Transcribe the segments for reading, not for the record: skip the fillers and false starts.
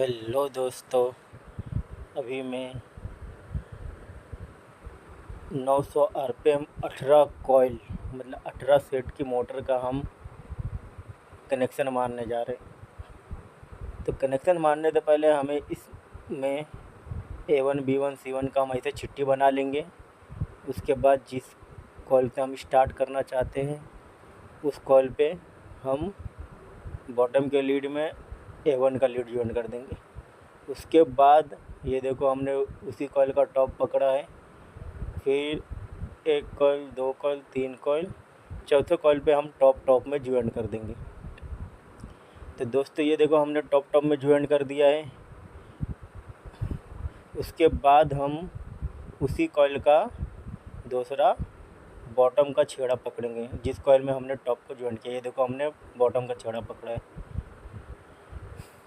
Hello दोस्तों, अभी मैं 900 आरपीएम 18 कॉइल मतलब 18 सेट की मोटर का हम कनेक्शन मारने जा रहे हैं। तो कनेक्शन मारने से पहले हमें इसमें A1 B1 C1 का हम ऐसे चिट्ठी बना लेंगे। उसके बाद जिस कॉइल से हम स्टार्ट करना चाहते हैं उस कॉइल पे हम बॉटम के लीड में A1 का लीड ज्वाइन कर देंगे। उसके बाद ये देखो हमने उसी कॉइल का टॉप पकड़ा है। फिर 1 कॉइल, 2 कॉइल, 3 कॉइल, चौथे कॉइल पे हम टॉप में ज्वाइन कर देंगे। तो दोस्तों ये देखो हमने टॉप में ज्वाइन कर दिया है। उसके बाद हम उसी कॉइल का दूसरा बॉटम का छेड़ा पकड़ेंगे जिस कॉइल में हमने टॉप को ज्वाइन किया। ये देखो हमने बॉटम का छेड़ा पकड़ा है।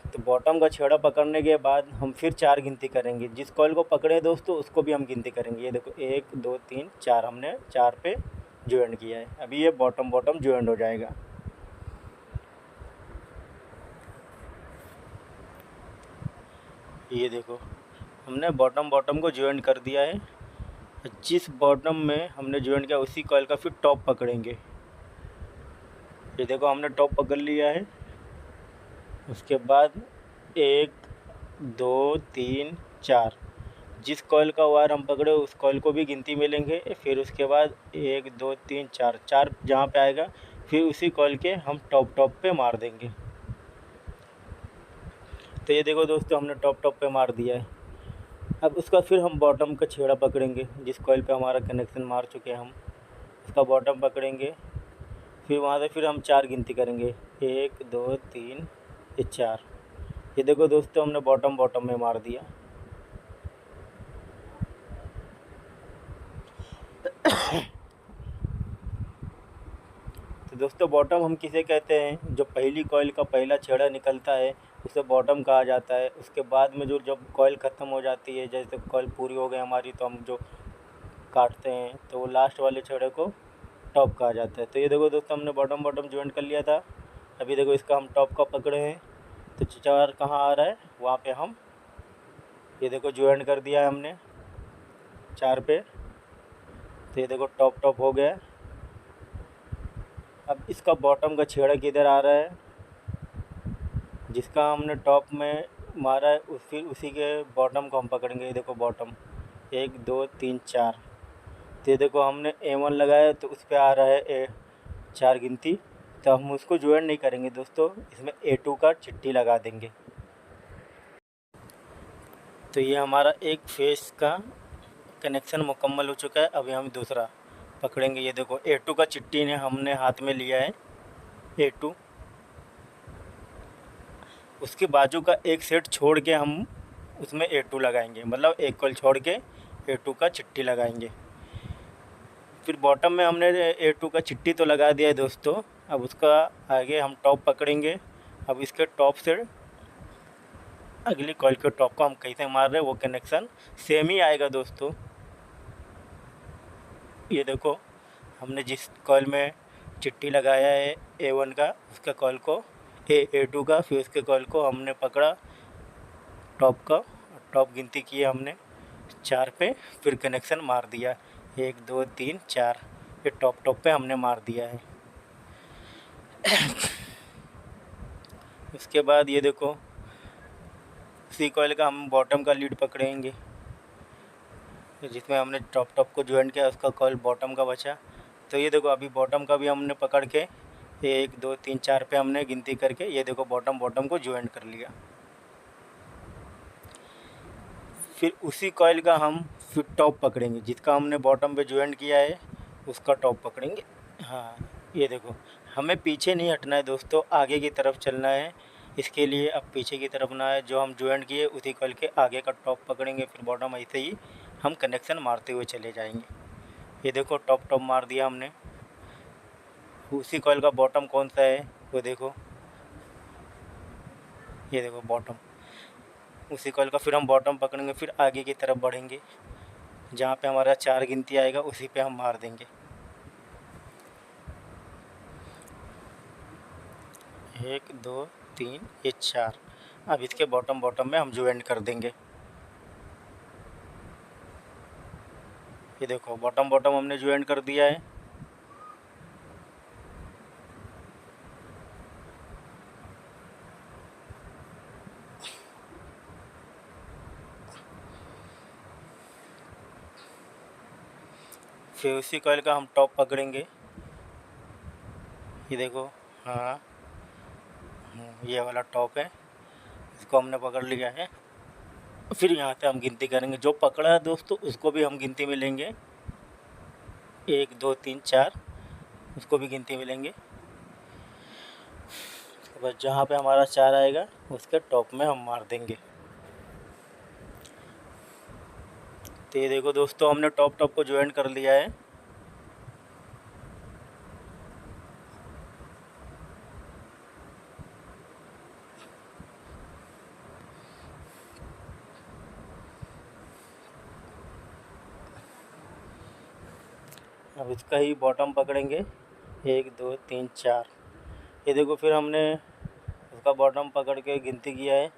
तो बॉटम का छेड़ा पकड़ने के बाद हम फिर 4 गिनती करेंगे। जिस कॉइल को पकड़े दोस्तों उसको भी हम गिनती करेंगे। ये देखो 1 2 3 4 हमने 4 पे ज्वाइन किया है। अभी ये बॉटम ज्वाइन हो जाएगा। ये देखो हमने बॉटम को ज्वाइन कर दिया है। जिस बॉटम में हमने ज्वाइन किया उसी कॉइल का फिर टॉप पकड़ेंगे। ये देखो हमने टॉप पकड़ लिया है। उसके बाद 1 2 3 4 जिस कॉइल का वायर हम पकड़े उस कॉइल को भी गिनती में लेंगे। फिर उसके बाद 1 2 3 4 4 जहाँ पे आएगा फिर उसी कॉइल के हम टॉप पे मार देंगे। तो ये देखो दोस्तों हमने टॉप पे मार दिया है। अब उसका फिर हम बॉटम का छेड़ा पकड़ेंगे। जिस कॉइल पे हमारा कनेक्शन मार चुके हैं हम उसका बॉटम पकड़ेंगे। फिर वहाँ से फिर हम 4 गिनती करेंगे, 1 2 3 ये 4। ये देखो दोस्तों हमने बॉटम में मार दिया। तो दोस्तों बॉटम हम किसे कहते हैं? जो पहली कॉइल का पहला छेड़ा निकलता है उसे बॉटम कहा जाता है। उसके बाद में जो जब कॉइल ख़त्म हो जाती है, जैसे कॉइल पूरी हो गई हमारी तो हम जो काटते हैं तो वो लास्ट वाले छेड़े को टॉप कहा जाता है। तो ये देखो दोस्तों हमने बॉटम ज्वाइन कर लिया था। अभी देखो इसका हम टॉप का पकड़े हैं तो 4 कहाँ आ रहा है वहाँ पे हम ये देखो ज्वाइन कर दिया है हमने 4 पे। तो ये देखो टॉप हो गया। अब इसका बॉटम का छेड़ा किधर आ रहा है? जिसका हमने टॉप में मारा है फिर उसी के बॉटम को हम पकड़ेंगे। ये देखो बॉटम 1 2 3 4। तो ये देखो हमने A1 लगाया तो उस पर आ रहा है 4 गिनती। तो हम उसको ज्वाइन नहीं करेंगे दोस्तों, इसमें A2 का चिट्ठी लगा देंगे। तो ये हमारा एक फेस का कनेक्शन मुकम्मल हो चुका है। अभी हम दूसरा पकड़ेंगे। ये देखो A2 का चिट्ठी ने हमने हाथ में लिया है A2। उसके बाजू का एक सेट छोड़ के हम उसमें A2 लगाएंगे, मतलब एक कॉइल छोड़ के A2 का चिट्ठी लगाएंगे। फिर बॉटम में हमने A2 का चिट्ठी तो लगा दिया है दोस्तों। अब उसका आगे हम टॉप पकड़ेंगे। अब इसके टॉप से अगली कॉइल के टॉप को हम कैसे मार रहे हैं वो कनेक्शन सेम ही आएगा दोस्तों। ये देखो हमने जिस कॉइल में चिट्ठी लगाया है A1 का उसका कॉइल को A2 का, फिर उसके कॉइल को हमने पकड़ा टॉप का। टॉप गिनती की हमने 4 पे, फिर कनेक्शन मार दिया 1 2 3 4। ये टॉप पे हमने मार दिया है। उसके बाद ये देखो उसी कॉइल का हम बॉटम का लीड पकड़ेंगे जिसमें हमने टॉप को ज्वाइन किया, उसका कॉइल बॉटम का बचा। तो ये देखो अभी बॉटम का भी हमने पकड़ के 1 2 3 4 पे हमने गिनती करके ये देखो बॉटम को ज्वाइन कर लिया। फिर उसी कॉइल का हम फिर टॉप पकड़ेंगे जिसका हमने बॉटम पे ज्वाइन किया है उसका टॉप पकड़ेंगे। हाँ ये देखो हमें पीछे नहीं हटना है दोस्तों, आगे की तरफ चलना है। इसके लिए अब पीछे की तरफ ना है, जो हम ज्वाइन किए उसी कॉइल के आगे का टॉप पकड़ेंगे। फिर बॉटम ऐसे ही हम कनेक्शन मारते हुए चले जाएंगे। ये देखो टॉप मार दिया हमने। उसी कॉइल का बॉटम कौन सा है वो देखो, ये देखो बॉटम। उसी कॉइल का फिर हम बॉटम पकड़ेंगे, फिर आगे की तरफ बढ़ेंगे। जहाँ पे हमारा 4 गिनती आएगा उसी पे हम मार देंगे। 1 2 3 ये 4। अब इसके बॉटम में हम ज्वाइन कर देंगे। ये देखो बॉटम हमने ज्वाइन कर दिया है। फिर उसी कॉइल का हम टॉप पकड़ेंगे। ये देखो, हाँ, ये वाला टॉप है, इसको हमने पकड़ लिया है। फिर यहाँ से हम गिनती करेंगे, जो पकड़ा है दोस्तों उसको भी हम गिनती में लेंगे, 1 2 3 4, उसको भी गिनती में लेंगे। बस जहाँ पे हमारा 4 आएगा उसके टॉप में हम मार देंगे। तो ये देखो दोस्तों, हमने टॉप को ज्वाइन कर लिया है। अब इसका ही बॉटम पकड़ेंगे, 1 2 3 4। ये देखो, फिर हमने उसका बॉटम पकड़ के गिनती किया है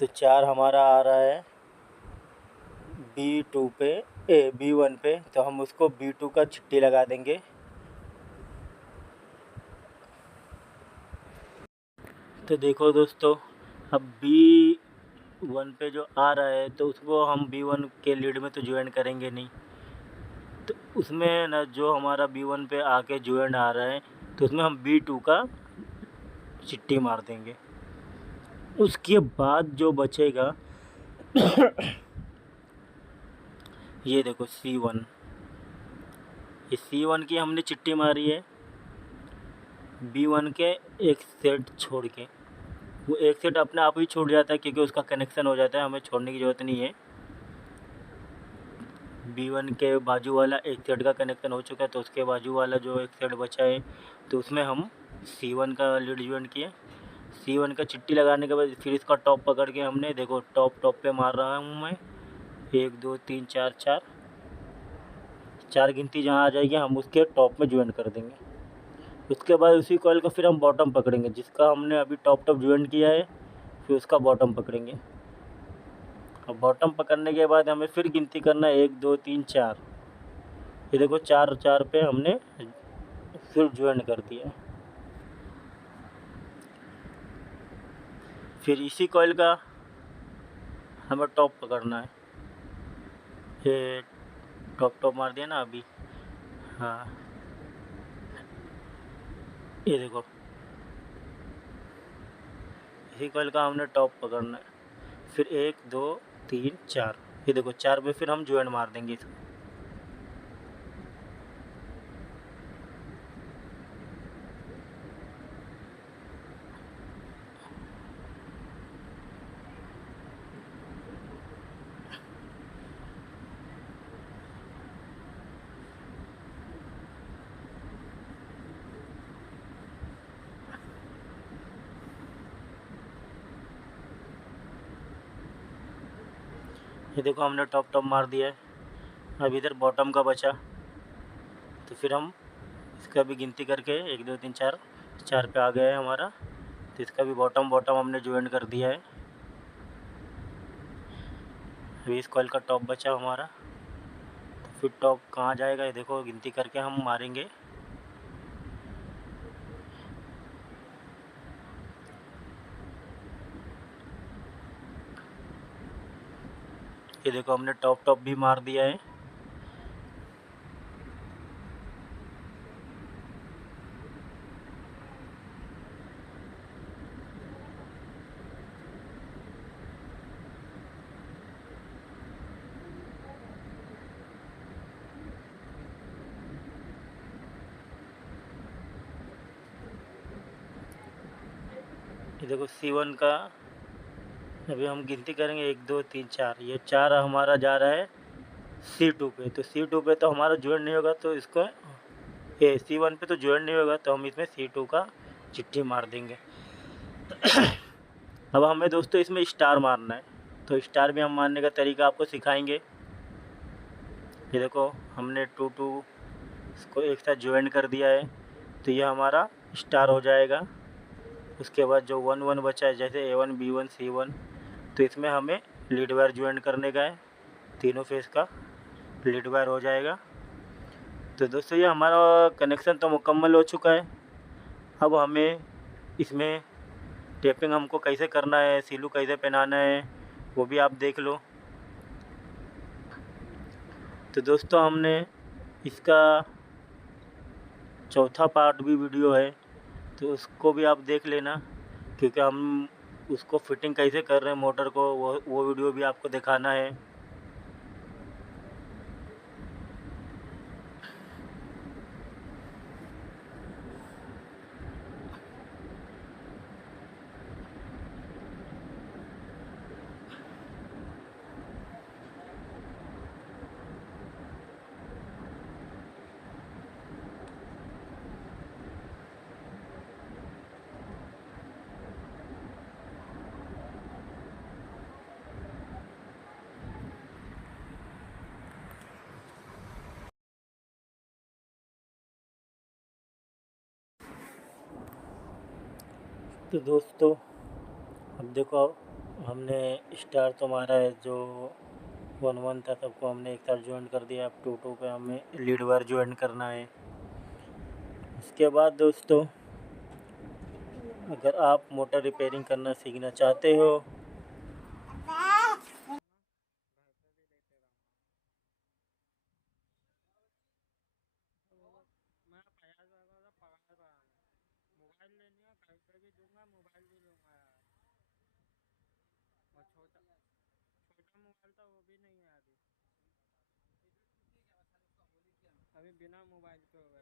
तो 4 हमारा आ रहा है B2 पे, B1 पे, तो हम उसको B2 का चिट्ठी लगा देंगे। तो देखो दोस्तों, अब B1 पे जो आ रहा है तो उसको हम B1 के लीड में तो ज्वाइन करेंगे नहीं, तो उसमें ना जो हमारा B1 पे आके ज्वाइन आ रहा है तो उसमें हम B2 का चिट्ठी मार देंगे। उसके बाद जो बचेगा ये देखो C1, ये C1 की हमने चिट्ठी मारी है B1 के एक सेट छोड़ के। वो एक सेट अपने आप ही छूट जाता है क्योंकि उसका कनेक्शन हो जाता है, हमें छोड़ने की ज़रूरत नहीं है। B1 के बाजू वाला एक सेट का कनेक्शन हो चुका है, तो उसके बाजू वाला जो एक सेट बचा है तो उसमें हम C1 का लीड ज्वाइन किए। C1 का चिट्ठी लगाने के बाद फिर इसका टॉप पकड़ के हमने देखो टॉप पे मार रहा हूँ मैं, 1 2 3 4 4 गिनती जहाँ आ जाएगी हम उसके टॉप में ज्वाइन कर देंगे। उसके बाद उसी कॉइल का फिर हम बॉटम पकड़ेंगे, जिसका हमने अभी टॉप ज्वाइन किया है फिर उसका बॉटम पकड़ेंगे। और बॉटम पकड़ने के बाद हमें फिर गिनती करना है, 1 2 3 4। ये देखो 4 पे हमने फिर ज्वाइन कर दिया। फिर इसी कॉइल का हमें टॉप पकड़ना है। ये टॉप मार दिया ना अभी, हाँ, ये देखो इसी कॉइल का हमने टॉप पकड़ना है। फिर 1 2 3 4, ये देखो 4 पे फिर हम ज्वाइन मार देंगे इसको। ये देखो हमने टॉप मार दिया है। अब इधर बॉटम का बचा, तो फिर हम इसका भी गिनती करके 1 2 3 4 पे आ गया है हमारा, तो इसका भी बॉटम हमने ज्वाइन कर दिया है। अभी इस कॉइल का टॉप बचा हमारा, तो फिर टॉप कहाँ जाएगा ये देखो गिनती करके हम मारेंगे। ये देखो हमने टॉप भी मार दिया है। ये देखो C1 का अभी हम गिनती करेंगे, 1 2 3 4, ये 4 हमारा जा रहा है C2 पे, तो C2 पे तो हमारा ज्वाइन नहीं होगा, तो इसको ये C1 पे तो ज्वाइन नहीं होगा, तो हम इसमें C2 का चिट्ठी मार देंगे। अब हमें दोस्तों इसमें स्टार मारना है, तो स्टार भी हम मारने का तरीका आपको सिखाएंगे। ये देखो हमने 2 2 इसको एक साथ ज्वाइन कर दिया है, तो ये हमारा स्टार हो जाएगा। उसके बाद जो 1 1 बचा है जैसे A1 B1 C1, तो इसमें हमें लीड वायर ज्वाइन करने का है, तीनों फेस का लीड वायर हो जाएगा। तो दोस्तों ये हमारा कनेक्शन तो मुकम्मल हो चुका है। अब हमें इसमें टेपिंग हमको कैसे करना है, सीलू कैसे पहनाना है, वो भी आप देख लो। तो दोस्तों हमने इसका चौथा पार्ट भी वीडियो है, तो उसको भी आप देख लेना, क्योंकि हम उसको फिटिंग कैसे कर रहे हैं मोटर को, वो वीडियो भी आपको दिखाना है। तो दोस्तों अब देखो, हमने स्टार तो मारा है, जो 1 1 था सबको हमने एक साथ ज्वाइन कर दिया। अब 2 2 पे हमें लीड वायर ज्वाइन करना है। उसके बाद दोस्तों अगर आप मोटर रिपेयरिंग करना सीखना चाहते हो अभी बिना मोबाइल पे हो गया।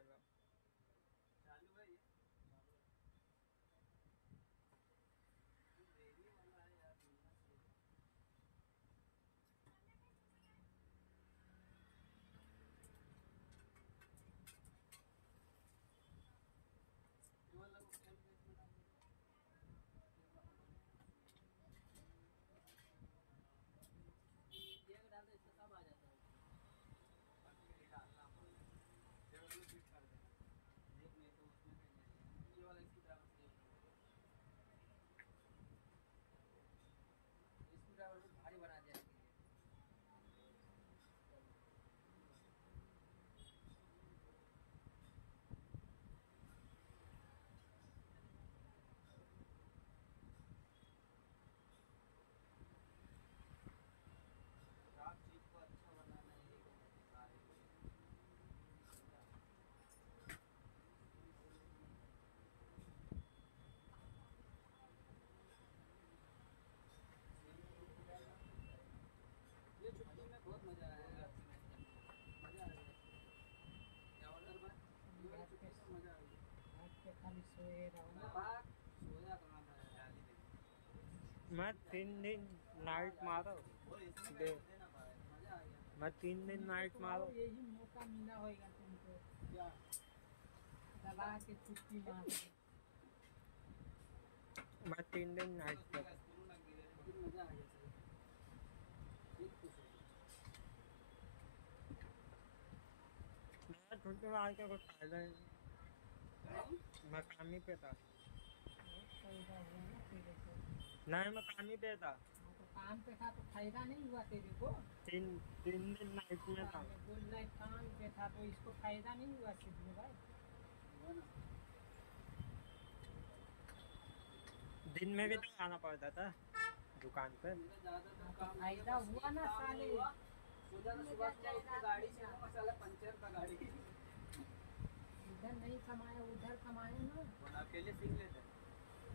मैं 3 दिन नाइट मारो मैं 3 दिन नाइट मारो, यही मौका मिला होगा तुमको दबा के छुट्टी मारो। मैं 3 दिन नाइट कर मजा आ गया। मैं छुट्टी मार के कुछ फायदा नहीं, मैं काम ही पे था। नहीं मैं काम ही पे था। तो काम पे था तो फायदा नहीं हुआ तेरे को। 3 दिन नाइट में था। बोल रहा काम पे था तो इसको फायदा नहीं हुआ सीधे भाई। दिन में भी तो आना पड़ता था दुकान पे। फायदा हुआ ना साले। गाड़ी से मसाला पंचर था गाड़ी। इधर नहीं कमाया उधर कमाया ना। अकेले सीख लेते।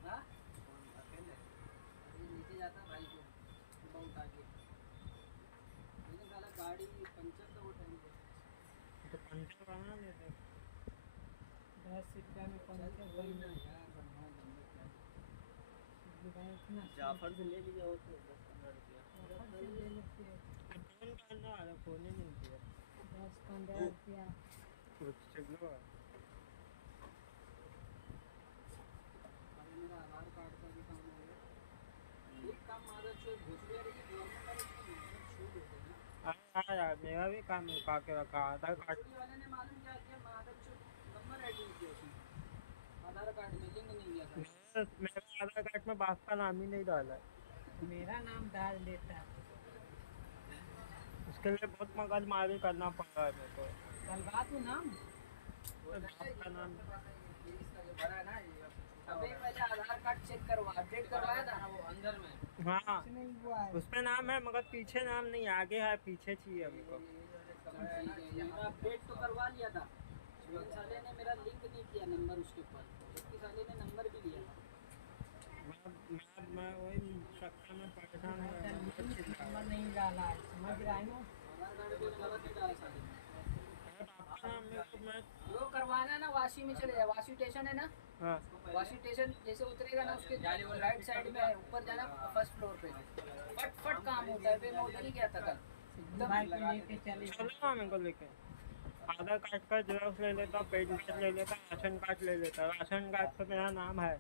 हाँ अकेले नीचे जाता भाई को बहुत आगे, लेकिन साला गाड़ी पंचर तो वो टाइम पे तो पंचर बना लेते। 10 रुपया में पंचर बनना यार, बनवा लेंगे क्या जाफर से ले लिया हो तो 10 15 रुपया ले लेते। फोन करना वाला फोन ही नहीं दिया। 10 15 रुपया चलो। मेरा आधार कार्ड का भी काम हो गया। एक काम आदत से घुसरिया रही गवर्नमेंट वाले छूट होते हैं ना। हाँ यार मेरा भी काम रुका के रखा आधार कार्ड वाले ने मालूम क्या किया, आदत से नंबर ऐड नहीं किया उसने, आधार कार्ड में लिंक नहीं किया था। मेरा आधार कार्ड में बाप का नाम ही नहीं डाला है। मेरा नाम डाल देता। उसके लिए बहुत मगजमारी करना पड़ रहा है मेरे को। डलवा तू नाम। बाप का नाम अबे पहले आधार कार्ड चेक करवा, अपडेट करवाया था वो अंदर में। हाँ कुछ नहीं हुआ है। उसमें नाम है मगर पीछे नाम नहीं, आगे है पीछे चाहिए हमको। अपडेट तो करवा लिया था, लेकिन साले ने मेरा लिंक नहीं किया नंबर उसके ऊपर, उसके साले ने नंबर भी दिया था। मैं वही चक्कर में परेशान हो गया। नंबर नहीं डाला है, समझ रहा है ना। आधार कार्ड पे नंबर नहीं डाला साले ने। बाप का नाम मेरे को मैं वो करवाना ना, वाशी में चले जाए, वाशी स्टेशन है ना। हाँ वाशी स्टेशन जैसे उतरेगा ना, उसके राइट साइड में ऊपर जाना, फर्स्ट फ्लोर पे फट फट काम होता है। मैं उधर ही गया था कल, एकदम लेके चले। चलो ना मेरे को लेके आधार कार्ड का जेरॉक्स ले लेता, पैन कार्ड ले लेता, राशन कार्ड ले लेता। राशन कार्ड पे मेरा नाम है।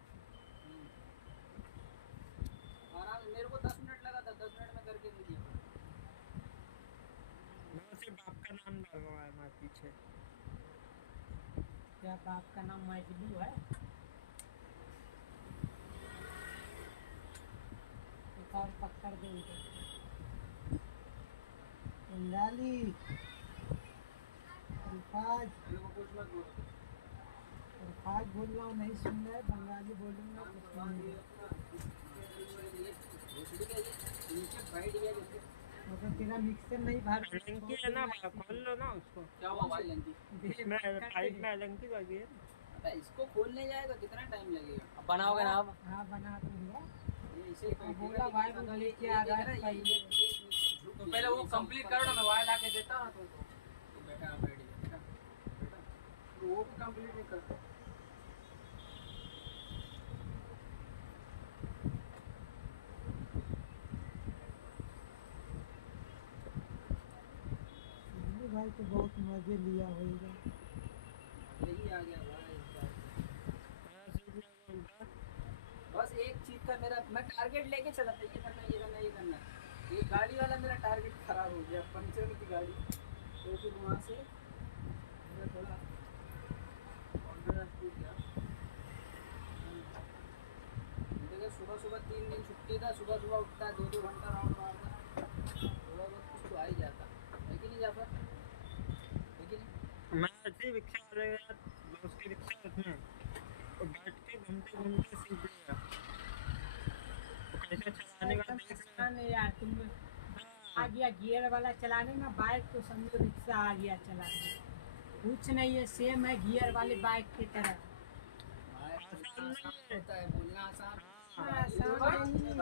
आराम, मेरे को 10 मिनट लगा था, 10 मिनट में करके दे दिया। मेरे से बाप का नाम डालवा है मैं पीछे। क्या बाप का नाम मजलू है? एक और पकड़ दे इधर। बंगाली अल्फाज, अल्फाज बोल रहा हूँ, नहीं सुन रहा है। बंगाली बोलूँगा तो सुनिए। मतलब तेरा मिक्सर नहीं भर एलंकी है ना, खोल लो ना उसको। क्या हुआ भाई? एलंकी इसमें पाइप में एलंकी लगी है। अबे इसको खोलने जाएगा कितना टाइम लगेगा? अब बनाओगे ना आप? हाँ बना दूंगा। ये इसे बोला भाई वो लेके आ रहा है पहले। तो पहले वो कंप्लीट करो ना, मैं वायर ला के देता हूँ तुमको। तो बेटा आप बैठ गया बेटा, तो वो भी कंप्लीट नहीं करता। भाई तो बहुत मजे लिया होगा। यही आ गया भाई। बस एक चीज का मेरा, मैं टारगेट लेके चला था, ये करना ये करना ये करना। ये गाड़ी वाला मेरा टारगेट खराब हो गया, पंचर की गाड़ी। तो फिर वहाँ से मेरा थोड़ा टूट गया। देखिए सुबह सुबह 3 दिन छुट्टी था, सुबह सुबह उठता है, 2-2 घंटा राउंड मारता, थोड़ा बहुत कुछ तो आ ही जाता है कि नहीं जाफर? है कि नहीं? मैं ऐसे रिक्शा वाले दोस्त की रिक्शा उसमें तो बैठ के घूमते घूमते सीख लिया तो कैसे चलाने का देख लिया। नहीं यार, तुम आ गया गियर वाला चलाने में, बाइक तो समझो रिक्शा आ गया चलाने। कुछ नहीं है, सेम है गियर वाले बाइक की तरह। आसान नहीं है। होता है बोलना आसान। हाँ, आसान नहीं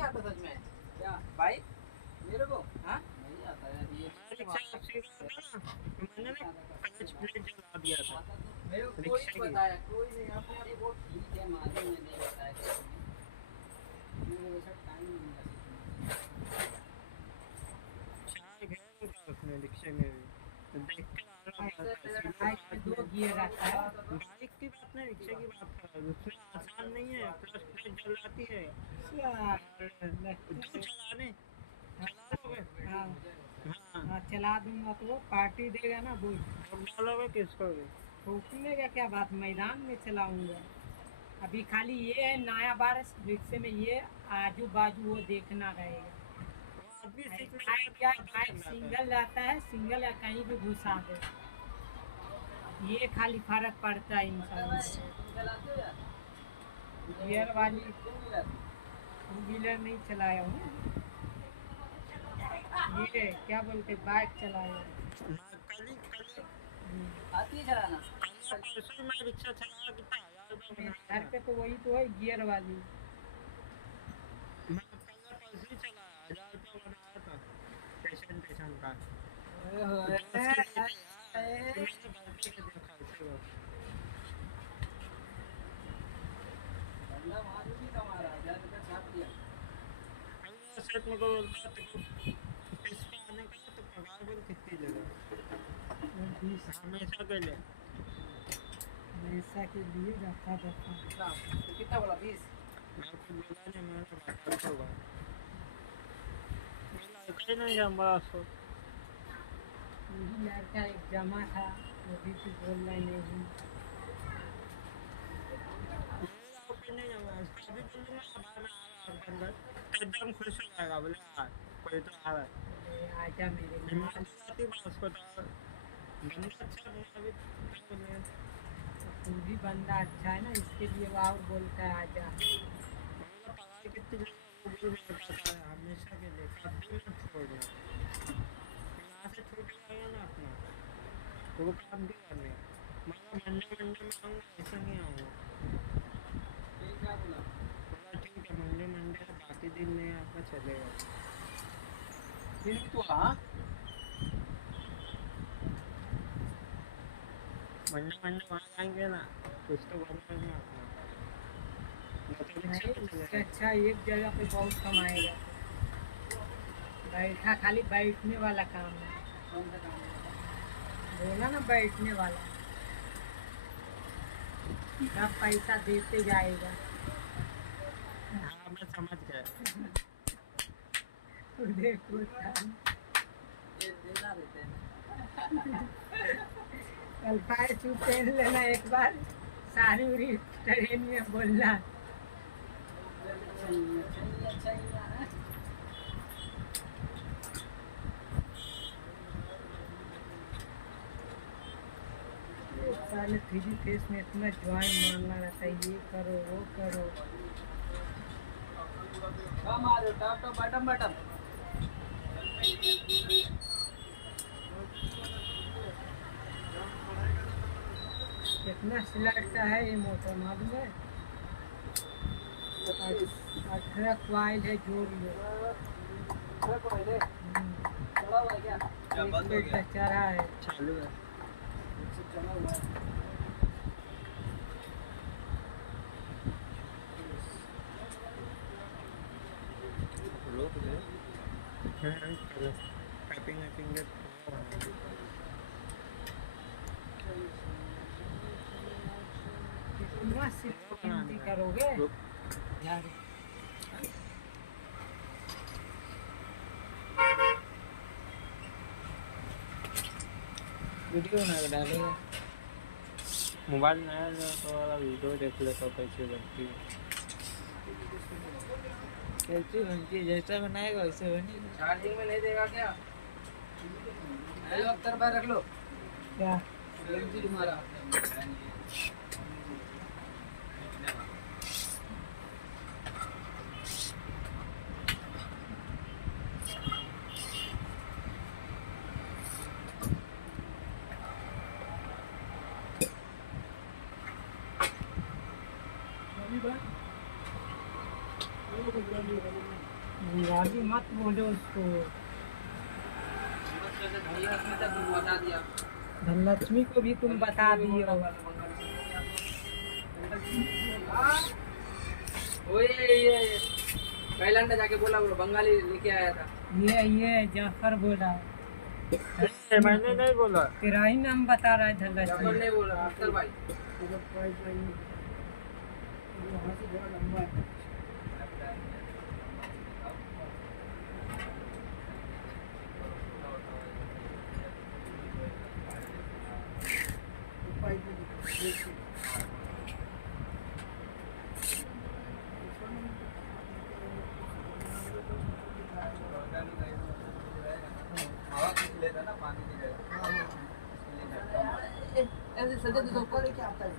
आता सच में। क्या बाइक मेरे को? हाँ नहीं आता यार ये। मैं रिक्शा सीख रहा था ना तो मैंने ना क्लच प्लेट जला दिया था मेरे को कोई नहीं बताया, कोई नहीं। अपने आप को ठीक है, मालूम है, नहीं बताया मुझे वैसा टाइम नहीं मिला सीखने। चार घेर था उसमें रिक्शे में भी तो देख कर आना पड़ता है। बाइक में 2 गियर आता है। बाइक की बात नहीं, रिक्शे की बात कर रहा हूँ। उसमें आसान नहीं है, क्लच प्लेट जल जाती है। दो चलाने चला लोगे? हाँ हाँ हाँ चला दूंगा तो वो पार्टी देगा ना बोल। ठोक डालोगे किसको भी। ठोकने का क्या बात, मैदान में चलाऊंगा। अभी खाली ये है नया बार रिक्शे में, ये आजू बाजू वो देखना रहेगा। वो आदमी सीखने बाइक का या पता बाइक चल जाता है। सिंगल रहता है, सिंगल या कहीं भी घुसा दे, ये खाली फर्क पड़ता है इंसान। गियर वाली 2 व्हीलर नहीं चलाया हूँ, ये क्या बोलते बाइक चलाया हूँ। हाँ, कल आती है चलाना? परसों मैं रिक्शा चलाया, कितना 1000 रुपया बनाया घर पे तो वही तो है गियर वाली। मैं कल परसों ही चलाया, 1000 रुपया बनाया था स्टेशन का। दोस्त के लिए था यार, तो मैंने घर पे के देखा उसे वो। बंदा मालूम ही कमा रहा है, 1000 रुपया छाप दिया। अरे सेठ मेरे को बोलता तेरे को किस्त पे आने का तो पगार बोल कितनी देगा 20 हमेशा के लिए। हमेशा के लिए रखा था। कितना बोला? 20? मैं कुछ बोला नहीं, मैंने तो बात होगा लड़का ही नहीं जमा उसको। यही लड़का एक जमा था, वो भी कुछ बोल रहा नहीं। अभी बोलूंगा भाई मैं आ रहा हूँ अंदर, तो एकदम खुश हो जाएगा, बोले यार कोई तो आ रहा है। आजा मेरे हिम्मत हो जाती मैं उसको, तो बंदा अच्छा नहीं अभी क्या बोले। तू भी बंदा अच्छा है ना, इसके लिए वो और बोलता है आजा। मतलब पढ़ाई कितनी जगह वो भी नहीं बताता है हमेशा के लिए, कभी मत छोड़ना। यहाँ से छूट जाएगा ना अपना, तो वो काम क्यों करने। मतलब मंडे मंडे में आऊँगा ऐसा नहीं आऊँगा। क्या बोला? बोला ठीक है मंडे मंडे है, बाकी दिन नहीं आपका चलेगा। फिर भी तू हाँ मंडे मंडे वहाँ जाएंगे ना, कुछ तो बनेगा अपना, नहीं तो रिक्शा नहीं, पे इससे चलेगा। अच्छा एक जगह पे बहुत कमाएगा। बैठा खाली बैठने वाला काम है। कौन सा काम है? बोला ना बैठने वाला, सब पैसा देते जाएगा। हाँ मैं समझ गया। तू देखो था। ये देना देते हैं। कल फायर शू पहन लेना एक बार, सारी उरी ट्रेन में बोलना। चाहिए चाहिए चाहिए। साले थ्री फेस में इतना ज्वाइन मारना रहता है, ये करो वो करो। कम आ रहे हो टॉप टॉप बटम बटम। कितना स्लैट का है ये मोटर मालूम है? 18 क्वाइल है, जोड़ लो। चला हुआ है क्या? एक पे चढ़ा है। चालू है। चला हुआ है। रोक दे। हाँ चलो पैपिंग वैपिंग कितना सिक्योरिटी करोगे यार? वीडियो बना के डालेगा। मोबाइल नया है तो वाला वीडियो देख ले तो कैसे बनती है। कैसे बनती है? जैसा बनाएगा वैसे बनेगी। चार्जिंग में नहीं देगा क्या? हेलो अख्तर भाई रख लो। क्या LG तुम्हारा। आगे मत बोलो उसको। बता दिया। धनलक्ष्मी को भी तुम बता दियो। ये पहले अंडा जाके बोला वो बंगाली लेके आया था। ये जाफर बोला। मैंने नहीं बोला। तेरा ही नाम बता रहा है जाफर धनलक्ष्मी। नहीं बोला, अख्तर भाई। हवा खींच लेता ना, पानी नहीं रहेगा। ऐसे सजा तो ऊपर लेके आता है।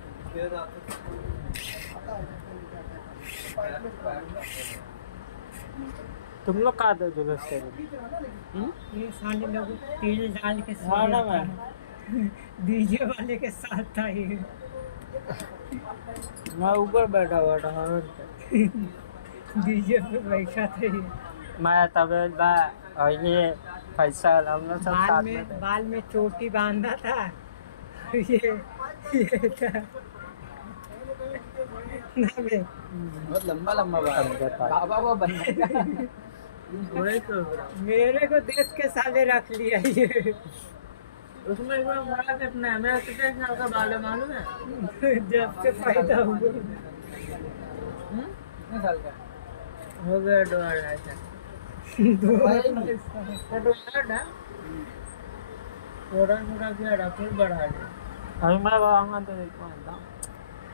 तुम लोग कहाँ थे जुलूस के लिए? ये साले लोग तेल डाल के हाँ ना मैं। डीजे वाले के साथ था ये। मैं ऊपर बैठा हुआ था हॉर्न पे। डीजे पे बैठा था ये। मैं तबेल बा और ये फैसल हम लोग सब साथ में थे। बाल में चोटी बांधा था। ये था ना बे। बहुत लंबा लंबा बाबा वो बनेगा। वही तो मेरे को देख के साले रख लिया ये। उसमें एक बार बड़ा कितना है, मेरा कितने साल का बाल है मालूम है? जब से पैदा हुआ कितने साल का? हो गया 2.5 साल। थोड़ा थोड़ा किया था फिर बढ़ा दिया। अभी मैं आऊँगा तो देखूँगा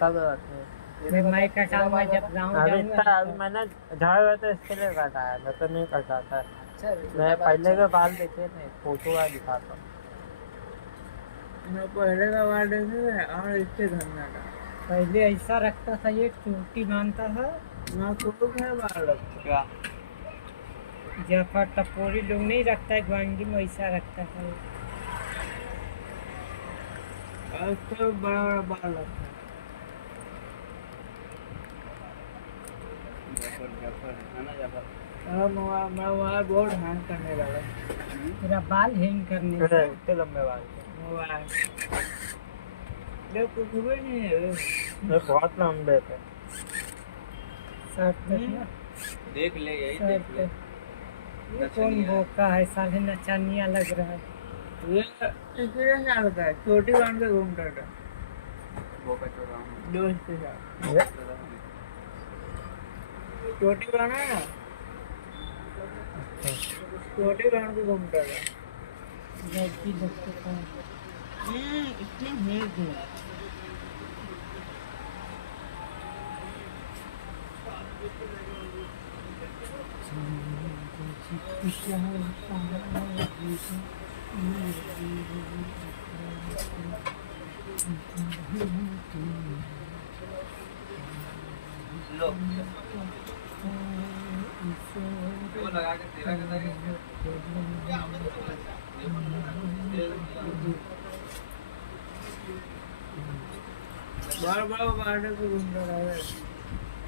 तब आते हैं। मैं कटाऊंगा जब गाँव अभी जाऊंगा इतना अभी मैंने झाड़ हुआ तो इसके लिए कटाया, मैं तो नहीं कटाता। अच्छा मैं पहले के बाल देखे थे, फोटो का दिखाता हूँ। मैं पहले का बाल देखे और इससे घना था। पहले ऐसा रखता था, ये चोटी बांधता था। मैं फोटो में बाल रखता जफर टपोरी लोग नहीं रखता है, ग्वांगी में वैसा रखता था। उससे बड़ा बड़ा बाल रखता मैं वहाँ बहुत हैंग करने लगा। तेरा बाल हैंग करने फिर का। इतने लंबे बाल थे। मोबाइल कुछ भी नहीं है। ये बहुत लंबे थे। शर्ट देखना, देख ले यही शर्ट पे। ये कौन बोका है, साले नचानिया लग रहा है। ये इसलिए क्या होता है, छोटी बांध के घूमता था दोस्त के साथ। छोटी बांधा ना, छोटी बांध के घूमता था। लड़की लोग के पास। इतनी भीड़ थी। बार बार बांधे के घूमता रहा।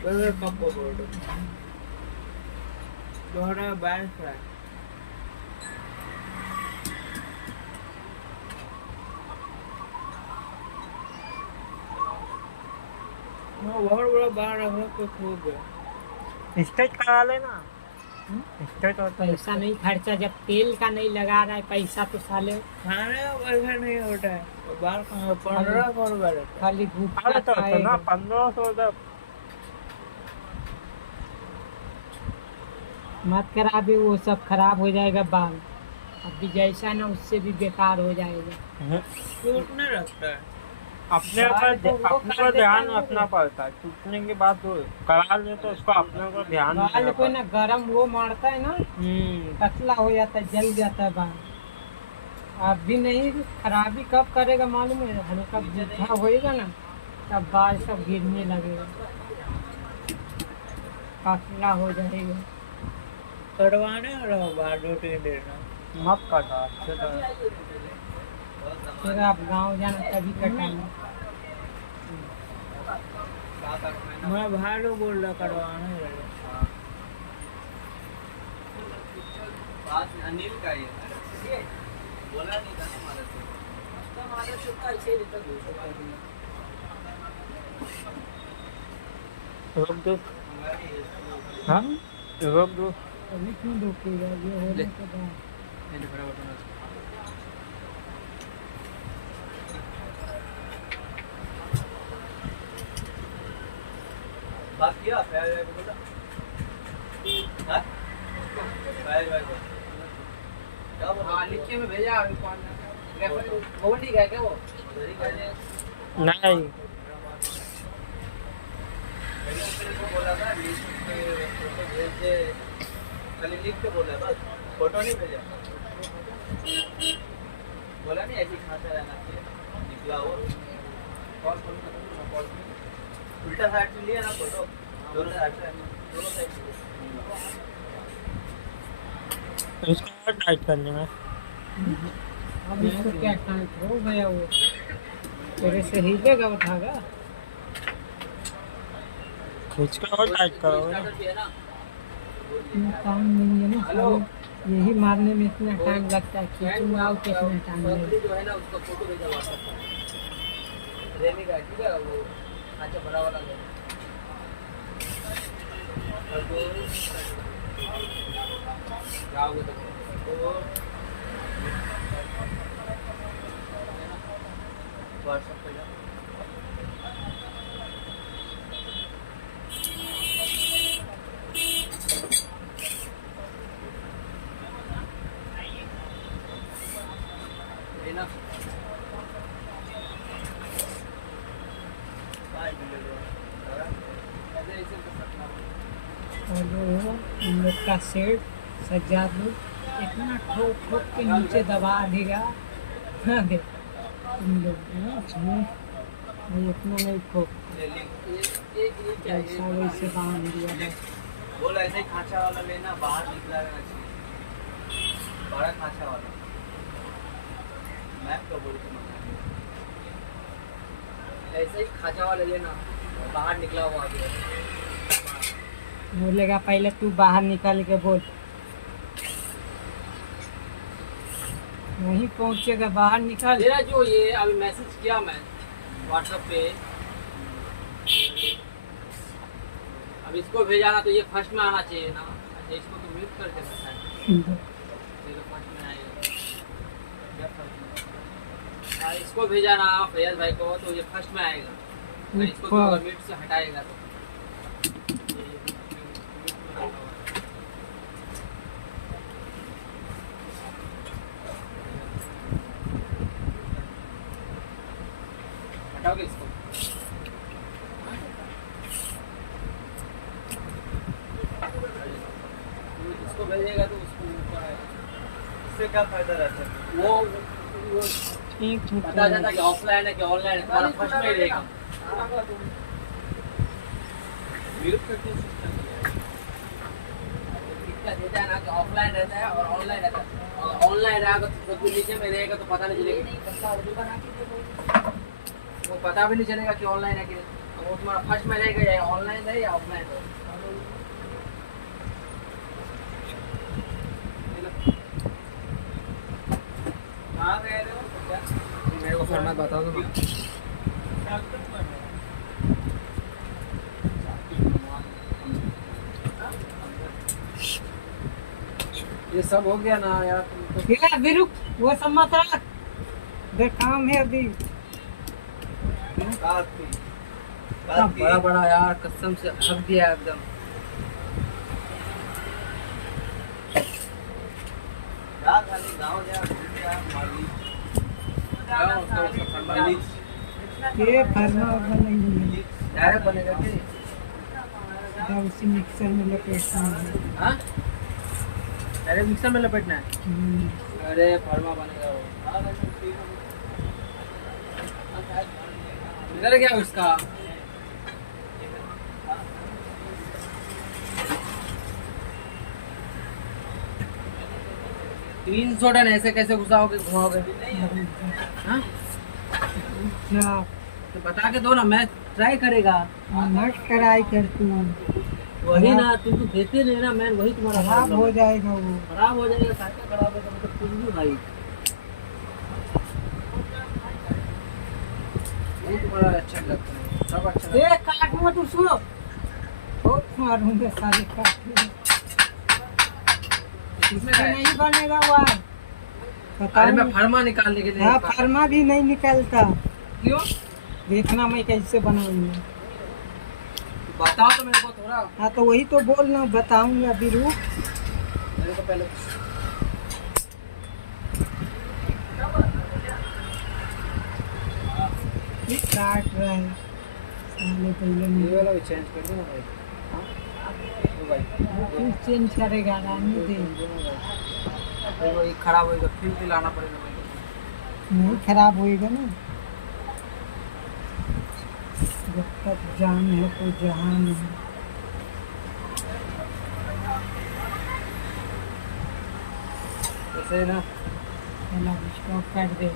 बड़े कप्पो बोर्ड दोहरा बैंड है। बहुत बड़ा बाढ़ रखा तो खूब है। स्टेट करा लेना। स्टेट होता है। पैसा नहीं खर्चा, जब तेल का नहीं लगा रहा है पैसा तो साले खाने का पैसा नहीं होता है। बाहर कहाँ 15 कौन बार खाली गुटखा अरे तो ना खाएगा। 1500 जब मत कराबे, वो सब खराब हो जाएगा बाल। अभी जैसा ना उससे भी बेकार हो जाएगा। टूटने लगता है। अपने बाल को वो अपने कर को देता ध्यान है। रखना पड़ता है। टूटने के बाद तो करा ले तो उसको अपने को ध्यान बाल देना को पड़ता ना गरम वो मारता है ना, पतला हो जाता है, जल जाता है बाल। अभी नहीं, खराबी कब करेगा मालूम है, हल्का गूंथा होएगा ना तब बाल सब गिरने लगेगा, पतला हो जाएगा। कटवाने वाला बाल 2-3 दिन में। है। मत कटा अच्छे तरह। फिर आप गांव जाना तभी कटाना। मैं भाई लोग बोल रहा कटवाने वाले। अनिल का ये बोला नहीं था हमारा चुका ऐसे देता 200 रोक दो। हाँ रोक दो। अभी क्यों रोकेगा, ये होने के बाद। बात किया फायर को बोला हां फायर भाई क्या बोला। हां लिख में भेजा अभी कौन रेफर वो ठीक है क्या वो नहीं बोला था लिख के फोटो भेज दे, खाली लिख के बोला बस, फोटो नहीं भेजा। बोला नहीं ऐसे खाता रहना चाहिए, निकला वो कॉल उल्टा साइड से लिया ना फोटो, दोनों साइड से उसको और टाइट करने में। अब इसको क्या टाइट हो गया, वो तेरे से हिलेगा उठागा। खींच कर और टाइट करो। काम नहीं है ना, साले यही मारने में इतना टाइम लगता है, खींचूंगा और कितना टाइम लगेगा। जो है ना उसका फोटो भेजा व्हाट्सएप पर रेमी का, ठीक है वो अच्छा बड़ा वाला ले जाओगे तो व्हाट्सएप पे जाओ। लेना बाय मिलेगा। ऐसे तो सकना और वो इन लोग का सेट सज्जाद लोग इतना ठोक ठोक के नीचे दबा देगा। हाँ देख तुम लोग नहीं इतना नहीं ठोक ऐसा वैसे बांध दिया बस। बोल ऐसे ही खांचा वाला लेना, बाहर निकला रहना चाहिए, बड़ा खांचा वाला। मैप तो बोल के ऐसे ही खांचा वाला लेना, बाहर निकला हुआ आगे। बोलेगा पहले तू बाहर निकाल के बोल, वहीं पहुंचेगा बाहर निकाल। मेरा जो ये अभी मैसेज किया मैं व्हाट्सएप पे, अब इसको भेजा ना तो ये फर्स्ट में आना चाहिए ना। अच्छा इसको तो म्यूट करके रखा है, ये तो फर्स्ट में आएगा। इसको भेजा ना फैयाज भाई को तो ये फर्स्ट में आएगा। अगर इसको तो अगर म्यूट से हटाएगा तो हटाओगे इसको। इसको भेजेगा तो उसको ऊपर आएगा। इससे क्या फायदा रहता है? वो ठीक पता जाता कि ऑफलाइन है कि ऑनलाइन है, तुम्हारा फर्स्ट में ही रहेगा। दिक्कत देता है ना कि ऑफलाइन रहता है और ऑनलाइन रहता है। ऑनलाइन रहेगा तो कुछ नीचे में रहेगा तो पता नहीं चलेगा, वो पता भी नहीं चलेगा कि ऑनलाइन है कि वो तुम्हारा फर्स्ट में रहेगा या ऑनलाइन है या ऑफलाइन है। मेरे को फॉर्मेट बता दो ना। ये सब हो गया ना यार, तुम ठीक है अभी रुक, वो सब मत रख, देख काम है अभी। तो बड़ा बड़ा यार कसम से हक दिया एकदम। ये फरमा नहीं है, डायरेक्ट बनेगा कि उसी मिक्सर में लपेटना है। हाँ डायरेक्ट मिक्सर में लपेटना है। अरे फरमा बनेगा वो। इधर क्या उसका 300 टन ऐसे कैसे घुसाओगे घुमाओगे? हाँ जा तो बता के दो ना, मैं ट्राई करेगा। मत ट्राई कर तू, वही ना, तुम तो देते नहीं ना मैन, वही तुम्हारा खराब हो जाएगा वो। खराब हो जाएगा। साइकिल खराब होगा मतलब कुछ भी भाई, ये तुम्हारा अच्छा लगता है, सब अच्छा लगता है। ए काट मत उसको, बहुत मारूंगा सारे काट के। इसमें इससे नहीं बनेगा वो। अरे मैं फरमा निकालने के लिए। हाँ फरमा भी नहीं निकलता, क्यों? देखना मैं कैसे बनाऊंगा। बताओ तो मेरे को थोड़ा। हाँ तो वही तो बोलना, बताऊंगा अभी रुक। मेरे को पहले ये काट रहा है साले, पहले ये नहीं वाला भी चेंज कर दो ना भाई। हाँ ओ भाई तू चेंज करेगा रानी दे, फिर वो एक खराब होएगा, फिर भी लाना पड़ेगा भाई। नहीं खराब होएगा ना। जब तक जान है तो जहान है। ऐसे है ना। चला स्टॉप कर दे।